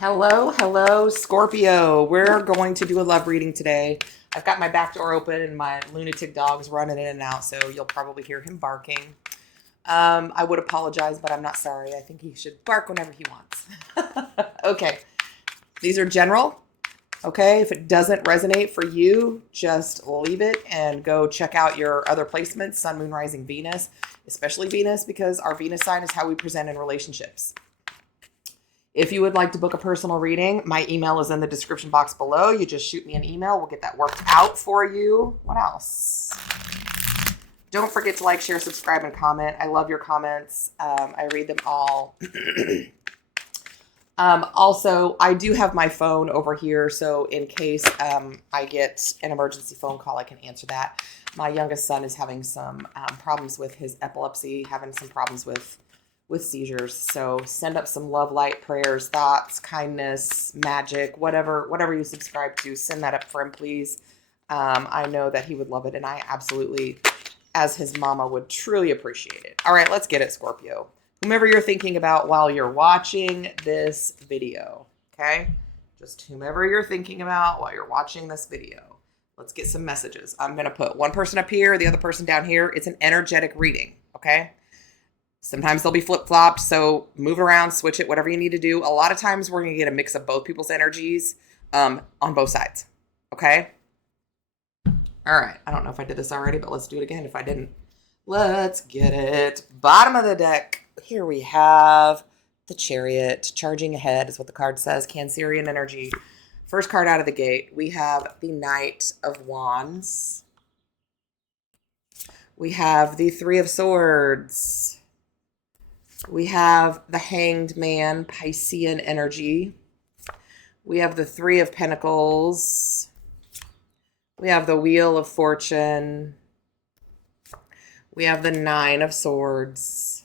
Hello, Scorpio. We're going to do a love reading today. I've got my back door open and my lunatic dog's running in and out, so you'll probably hear him barking. I would apologize, but I'm not sorry. I think he should bark whenever he wants. Okay, these are general. Okay, if it doesn't resonate for you, just leave it and go check out your other placements, Sun, Moon, Rising, Venus, especially Venus, because our Venus sign is how we present in relationships. If you would like to book a personal reading, my email is in the description box below. You just shoot me an email. We'll get that worked out for you. What else? Don't forget to like, share, subscribe, and comment. I love your comments. I read them all. Also, I do have my phone over here, so in case I get an emergency phone call, I can answer that. My youngest son is having some problems with his epilepsy, having some problems with seizures. So send up some love, light, prayers, thoughts, kindness, magic, whatever you subscribe to, send that up for him, please. I know that he would love it, and I absolutely, as his mama, would truly appreciate it. All right, let's get it, Scorpio. Whomever you're thinking about while you're watching this video, okay? Just whomever you're thinking about while you're watching this video. Let's get some messages. I'm going to put one person up here, the other person down here. It's an energetic reading, okay? Sometimes they'll be flip-flopped, so move around, switch it, whatever you need to do. A lot of times we're going to get a mix of both people's energies on both sides, okay? All right, I don't know if I did this already, but let's do it again if I didn't. Let's get it. Bottom of the deck, here we have the Chariot. Charging ahead is what the card says. Cancerian energy. First card out of the gate, we have the Knight of Wands. We have the Three of Swords. We have the Hanged Man, Piscean energy. We have the Three of Pentacles. We have the Wheel of Fortune. We have the Nine of Swords.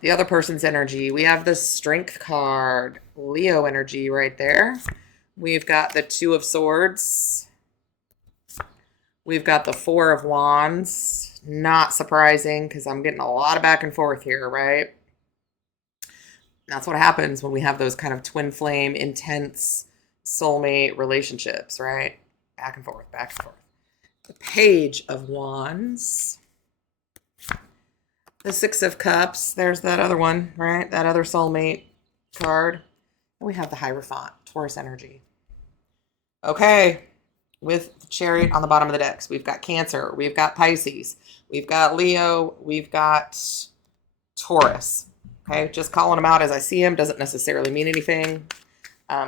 The other person's energy. We have the Strength card, Leo energy right there. We've got the Two of Swords. We've got the Four of Wands. Not surprising because I'm getting a lot of back and forth here, right? That's what happens when we have those kind of twin flame, intense soulmate relationships, right? Back and forth, back and forth. The Page of Wands. The Six of Cups. There's that other one, right? That other soulmate card. And we have the Hierophant, Taurus energy. Okay. With the Chariot on the bottom of the decks. We've got Cancer. We've got Pisces. We've got Leo. We've got Taurus. Okay, just calling them out as I see them doesn't necessarily mean anything.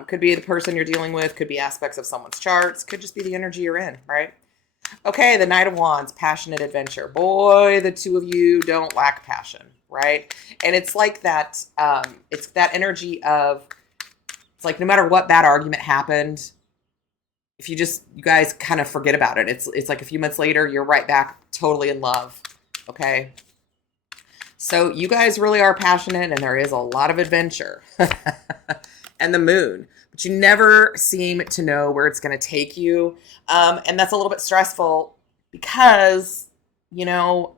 Could be the person you're dealing with. Could be aspects of someone's charts. Could just be the energy you're in, right? Okay, the Knight of Wands, passionate adventure. Boy, the two of you don't lack passion, right? And it's like that, it's that energy of, it's like no matter what bad argument happened, if you guys kind of forget about it, it's like a few months later, you're right back totally in love, okay? So you guys really are passionate, and there is a lot of adventure. And the Moon. But you never seem to know where it's going to take you. And that's a little bit stressful because, you know,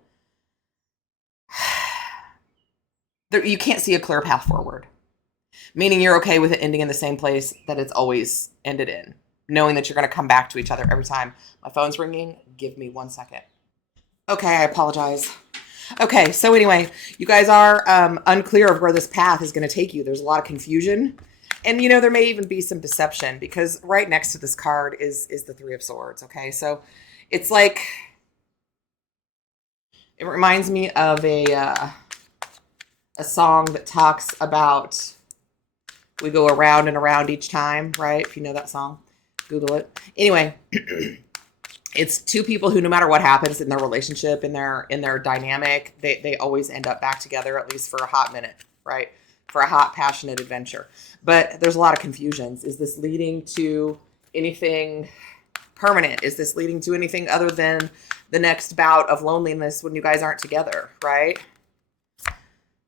you can't see a clear path forward. Meaning you're okay with it ending in the same place that it's always ended in. Knowing that you're going to come back to each other every time. My phone's ringing. Give me 1 second. Okay, I apologize. Okay, so anyway, you guys are unclear of where this path is going to take you. There's a lot of confusion. And, you know, there may even be some deception because right next to this card is the Three of Swords, okay? So it's like, it reminds me of a song that talks about we go around and around each time, right? If you know that song, Google it. Anyway, it's two people who, no matter what happens in their relationship, in their dynamic, they always end up back together, at least for a hot minute, right? For a hot, passionate adventure. But there's a lot of confusions. Is this leading to anything permanent? Is this leading to anything other than the next bout of loneliness when you guys aren't together, right?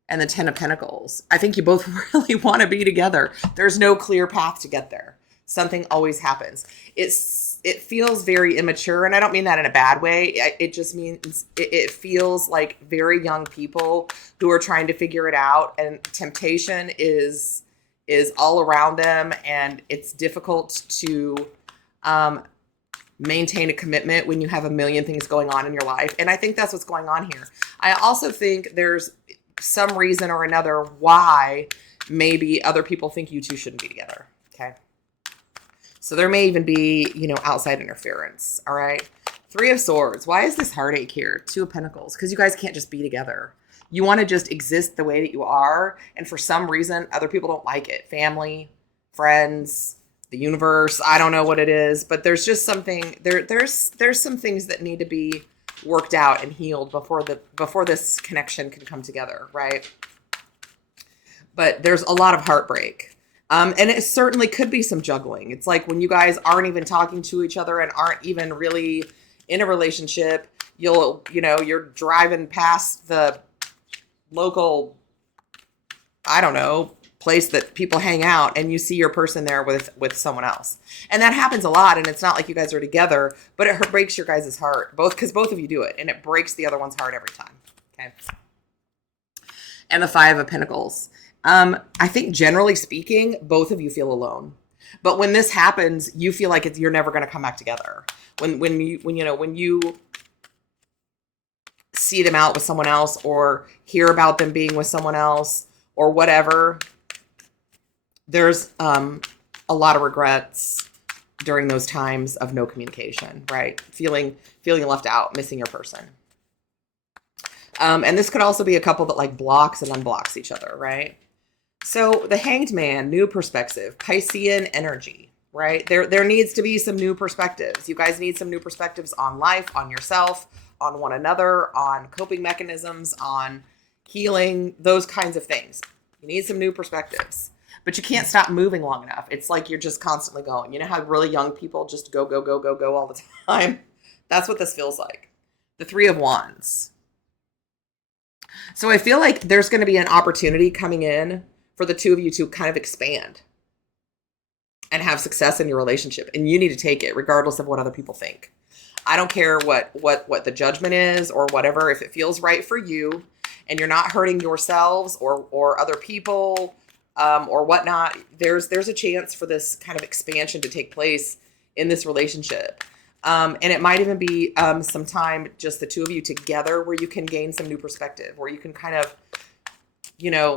And the Ten of Pentacles. I think you both really want to be together. There's no clear path to get there. Something always happens. It feels very immature, and I don't mean that in a bad way. It just means it feels like very young people who are trying to figure it out, and temptation is is all around them, and it's difficult to maintain a commitment when you have a million things going on in your life. And I think that's what's going on here. I also think there's some reason or another why maybe other people think you two shouldn't be together. Okay. So there may even be, you know, outside interference. All right. Three of Swords. Why is this heartache here? Two of Pentacles. Because you guys can't just be together. You want to just exist the way that you are. And for some reason, other people don't like it. Family, friends, the universe. I don't know what it is, but there's just something there's some things that need to be worked out and healed before this connection can come together, right? But there's a lot of heartbreak. And it certainly could be some juggling. It's like when you guys aren't even talking to each other and aren't even really in a relationship, you're driving past the local, I don't know, place that people hang out, and you see your person there with someone else. And that happens a lot, and it's not like you guys are together, but it breaks your guys' heart, because both of you do it, and it breaks the other one's heart every time. Okay. And the Five of Pentacles. I think generally speaking, both of you feel alone. But when this happens, you feel like you're never going to come back together. When you see them out with someone else, or hear about them being with someone else, or whatever, there's a lot of regrets during those times of no communication, right? Feeling left out, missing your person. And this could also be a couple that like blocks and unblocks each other, right? So the Hanged Man, new perspective, Piscean energy, right? There needs to be some new perspectives. You guys need some new perspectives on life, on yourself, on one another, on coping mechanisms, on healing, those kinds of things. You need some new perspectives. But you can't stop moving long enough. It's like you're just constantly going. You know how really young people just go, go, go, go, go all the time? That's what this feels like. The Three of Wands. So I feel like there's going to be an opportunity coming in for the two of you to kind of expand and have success in your relationship. And you need to take it regardless of what other people think. I don't care what the judgment is or whatever. If it feels right for you and you're not hurting yourselves or other people or whatnot, there's a chance for this kind of expansion to take place in this relationship. And it might even be some time just the two of you together where you can gain some new perspective, where you can kind of,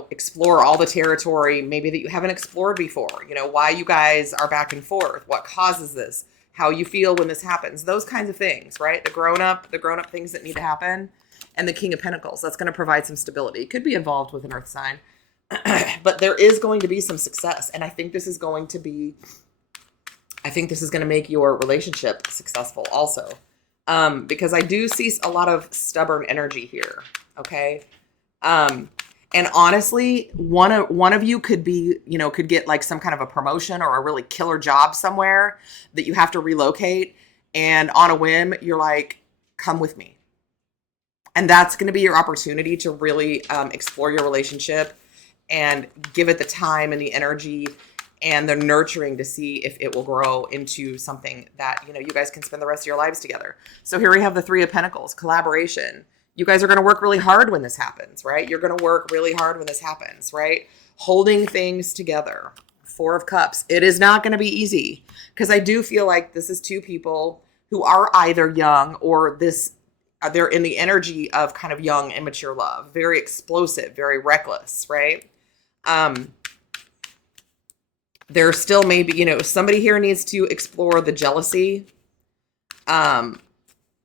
explore all the territory maybe that you haven't explored before. Why you guys are back and forth, what causes this, how you feel when this happens, those kinds of things, right? The grown-up things that need to happen. And the King of Pentacles, that's going to provide some stability. It could be involved with an earth sign, but there is going to be some success. And I think this is going to make your relationship successful also. Because I do see a lot of stubborn energy here. Okay. And honestly, one of you could be, could get like some kind of a promotion or a really killer job somewhere that you have to relocate. And on a whim, you're like, come with me. And that's going to be your opportunity to really explore your relationship and give it the time and the energy and the nurturing to see if it will grow into something that, you guys can spend the rest of your lives together. So here we have the Three of Pentacles, collaboration. You guys are going to work really hard when this happens, right? You're going to work really hard when this happens, right? Holding things together. Four of Cups. It is not going to be easy because I do feel like this is two people who are either young or they're in the energy of kind of young, immature love, very explosive, very reckless, right? There still may be, somebody here needs to explore the jealousy.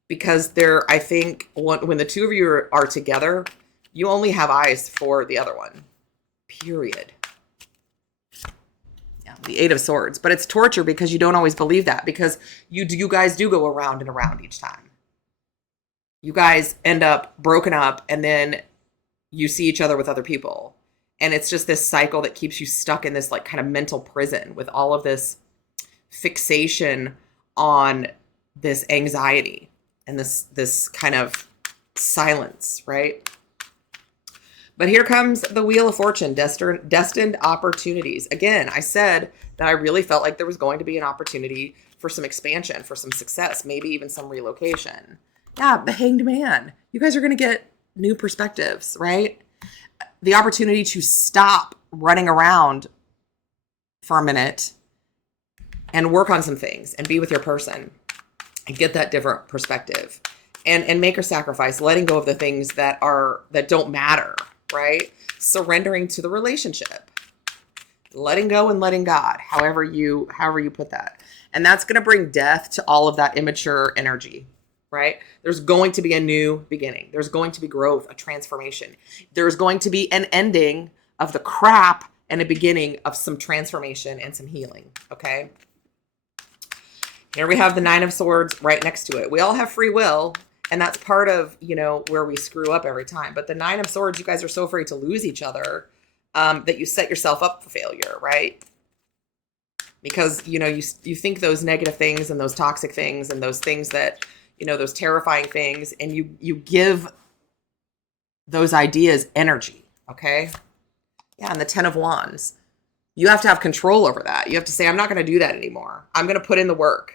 Because I think when the two of you are together, you only have eyes for the other one, period. Yeah, the Eight of Swords, but it's torture because you don't always believe that because you guys do go around and around each time. You guys end up broken up and then you see each other with other people. And it's just this cycle that keeps you stuck in this like kind of mental prison with all of this fixation on this anxiety. And this kind of silence, right? But here comes the Wheel of Fortune, destined opportunities. Again, I said that I really felt like there was going to be an opportunity for some expansion, for some success, maybe even some relocation. Yeah, the Hanged Man. You guys are going to get new perspectives, right? The opportunity to stop running around for a minute and work on some things and be with your person and get that different perspective and make a sacrifice, letting go of the things that don't matter, right? Surrendering to the relationship, letting go and letting God, however you put that. And that's going to bring death to all of that immature energy, right? There's going to be a new beginning. There's going to be growth, a transformation. There's going to be an ending of the crap and a beginning of some transformation and some healing, okay? Here we have the Nine of Swords right next to it. We all have free will, and that's part of, where we screw up every time. But the Nine of Swords, you guys are so afraid to lose each other that you set yourself up for failure, right? Because, you think those negative things and those toxic things and those things that, those terrifying things, and you give those ideas energy, okay? Yeah, and the Ten of Wands. You have to have control over that. You have to say, I'm not going to do that anymore. I'm going to put in the work.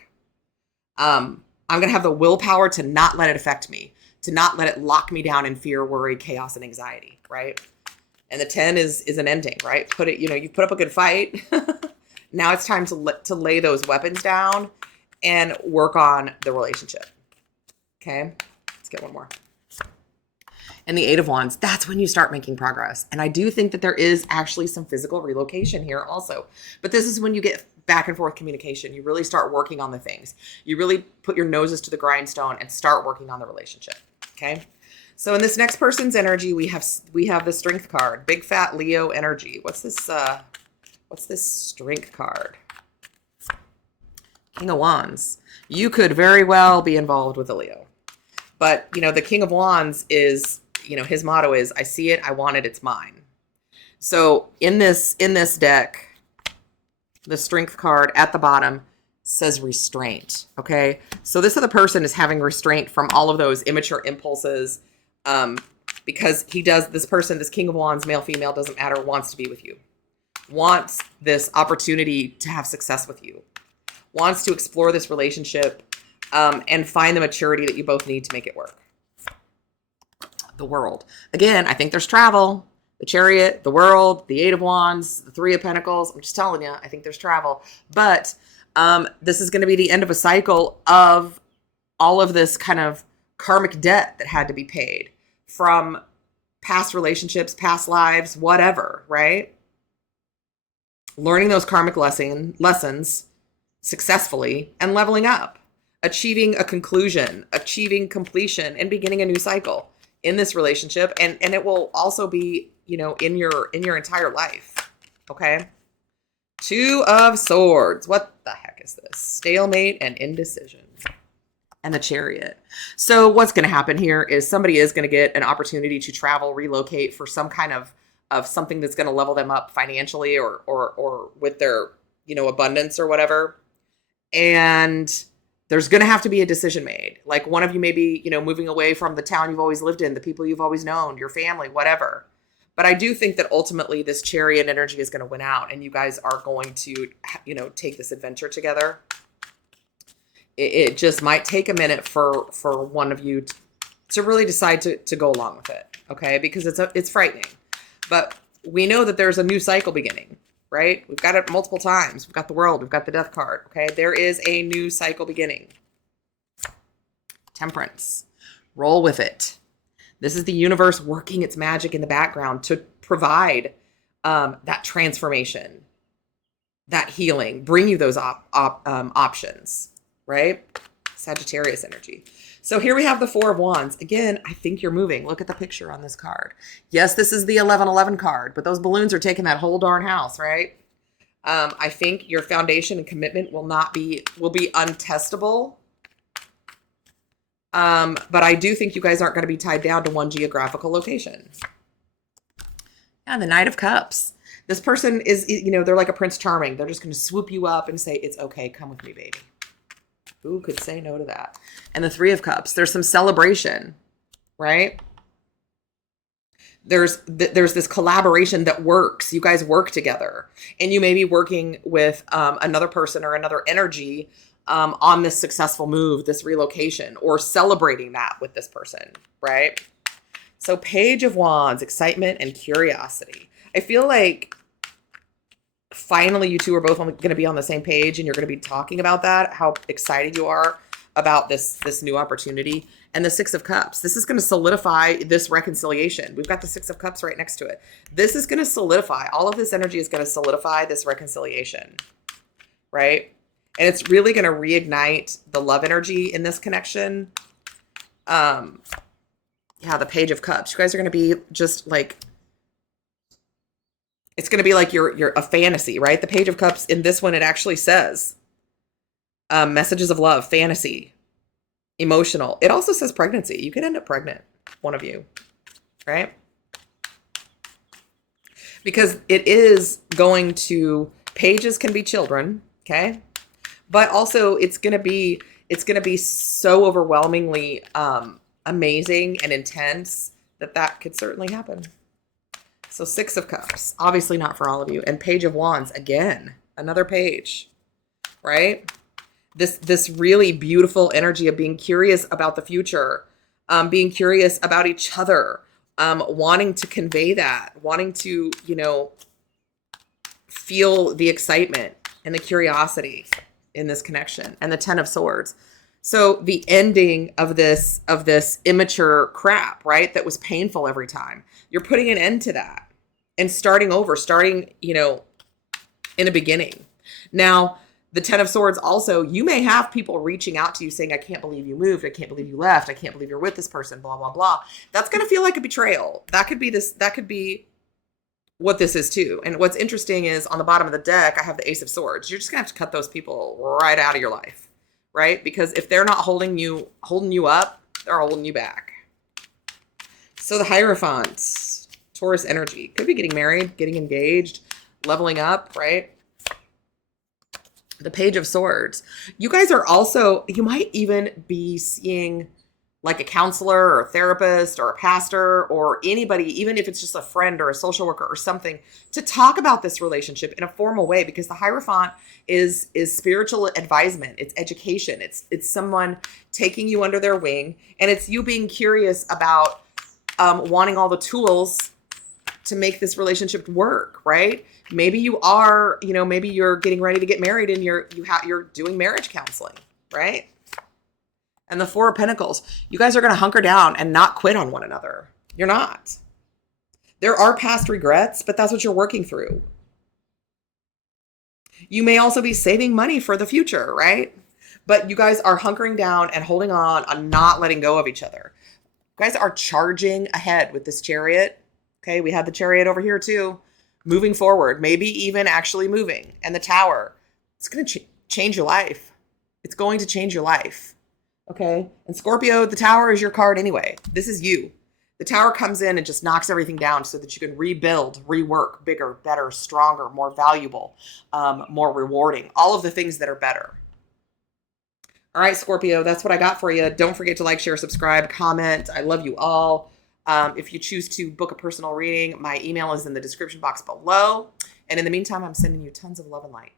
I'm going to have the willpower to not let it affect me, to not let it lock me down in fear, worry, chaos, and anxiety, right? And the 10 is an ending, right? You put up a good fight. Now it's time to lay those weapons down and work on the relationship. Okay, let's get one more. And the Eight of Wands, that's when you start making progress. And I do think that there is actually some physical relocation here also. But this is when you get back and forth communication. You really start working on the things. You really put your noses to the grindstone and start working on the relationship. Okay. So in this next person's energy, we have the Strength card, big fat Leo energy. What's this Strength card? King of Wands. You could very well be involved with a Leo. But, the King of Wands is, his motto is, I see it, I want it, it's mine. So in this deck, the Strength card at the bottom says restraint, okay? So this other person is having restraint from all of those immature impulses because this King of Wands, male, female, doesn't matter, wants to be with you. Wants this opportunity to have success with you. Wants to explore this relationship and find the maturity that you both need to make it work. The World. Again, I think there's travel. The Chariot, the World, the Eight of Wands, the Three of Pentacles. I'm just telling you, I think there's travel. But this is going to be the end of a cycle of all of this kind of karmic debt that had to be paid from past relationships, past lives, whatever, right? Learning those karmic lessons successfully and leveling up. Achieving a conclusion, achieving completion, and beginning a new cycle in this relationship. And it will also be, in your entire life. Okay. Two of Swords. What the heck is this? Stalemate and indecision. And the Chariot. So what's going to happen here is somebody is going to get an opportunity to travel, relocate for some kind of something that's going to level them up financially or with their, abundance or whatever. And there's going to have to be a decision made. Like one of you may be, moving away from the town you've always lived in, the people you've always known, your family, whatever. But I do think that ultimately this Chariot energy is going to win out and you guys are going to, take this adventure together. It just might take a minute for one of you to really decide to go along with it. Okay. Because it's frightening, but we know that there's a new cycle beginning. Right? We've got it multiple times. We've got the World. We've got the Death card. Okay. There is a new cycle beginning. Temperance. Roll with it. This is the universe working its magic in the background to provide that transformation, that healing, bring you those options, right? Sagittarius energy. So here we have the Four of Wands. Again, I think you're moving. Look at the picture on this card. Yes, this is the 1111 card, but those balloons are taking that whole darn house, right? I think your foundation and commitment will be untestable. But I do think you guys aren't going to be tied down to one geographical location. And the Knight of Cups. This person is, they're like a Prince Charming. They're just going to swoop you up and say, it's okay. Come with me, baby. Who could say no to that? And the Three of Cups. There's some celebration, right? There's this collaboration that works. You guys work together. And you may be working with another person or another energy on this successful move, this relocation, or celebrating that with this person, right? So Page of Wands, excitement and curiosity. I feel like finally you two are both going to be on the same page and you're going to be talking about that, how excited you are about this new opportunity. And the Six of Cups, this is going to solidify this reconciliation. We've got the Six of Cups right next to it. This is going to solidify, all of this energy is going to solidify this reconciliation, right? And it's really going to reignite the love energy in this connection. Yeah, the Page of Cups. You guys are going to be just like, it's going to be like you're a fantasy, right? The Page of Cups in this one, it actually says messages of love, fantasy, emotional. It also says pregnancy. You could end up pregnant, one of you, right? Because it is going to, pages can be children, okay? But also it's going to be so overwhelmingly amazing and intense that could certainly happen. So Six of Cups, obviously not for all of you. And Page of Wands, again, another page, right? This really beautiful energy of being curious about the future, being curious about each other, wanting to convey that, wanting to, you know, feel the excitement and the curiosity in this connection. And the Ten of Swords. So the ending of this immature crap, right? That was painful every time. You're putting an end to that and starting over, you know, in a beginning. Now, the Ten of Swords also, you may have people reaching out to you saying, I can't believe you moved. I can't believe you left. I can't believe you're with this person, blah, blah, blah. That's going to feel like a betrayal. That could be what this is too. And what's interesting is on the bottom of the deck, I have the Ace of Swords. You're just going to have to cut those people right out of your life, right? Because if they're not holding you up, they're holding you back. So the Hierophant, Taurus energy, could be getting married, getting engaged, leveling up, right? The Page of Swords. You guys are also, you might even be seeing like a counselor or a therapist or a pastor or anybody, even if it's just a friend or a social worker or something, to talk about this relationship in a formal way, because the Hierophant is spiritual advisement. It's education. It's someone taking you under their wing, and it's you being curious about wanting all the tools to make this relationship work, right? Maybe you are, you know, maybe you're getting ready to get married and you're doing marriage counseling, right? And the Four of Pentacles, you guys are going to hunker down and not quit on one another. You're not. There are past regrets, but that's what you're working through. You may also be saving money for the future, right? But you guys are hunkering down and holding on and not letting go of each other. You guys are charging ahead with this Chariot. Okay, we have the Chariot over here too. Moving forward, maybe even actually moving. And the Tower, it's going to change your life. It's going to change your life. Okay. And Scorpio, the Tower is your card anyway. This is you. The Tower comes in and just knocks everything down so that you can rebuild, rework, bigger, better, stronger, more valuable, more rewarding, all of the things that are better. All right, Scorpio, that's what I got for you. Don't forget to like, share, subscribe, comment. I love you all. If you choose to book a personal reading, my email is in the description box below. And in the meantime, I'm sending you tons of love and light.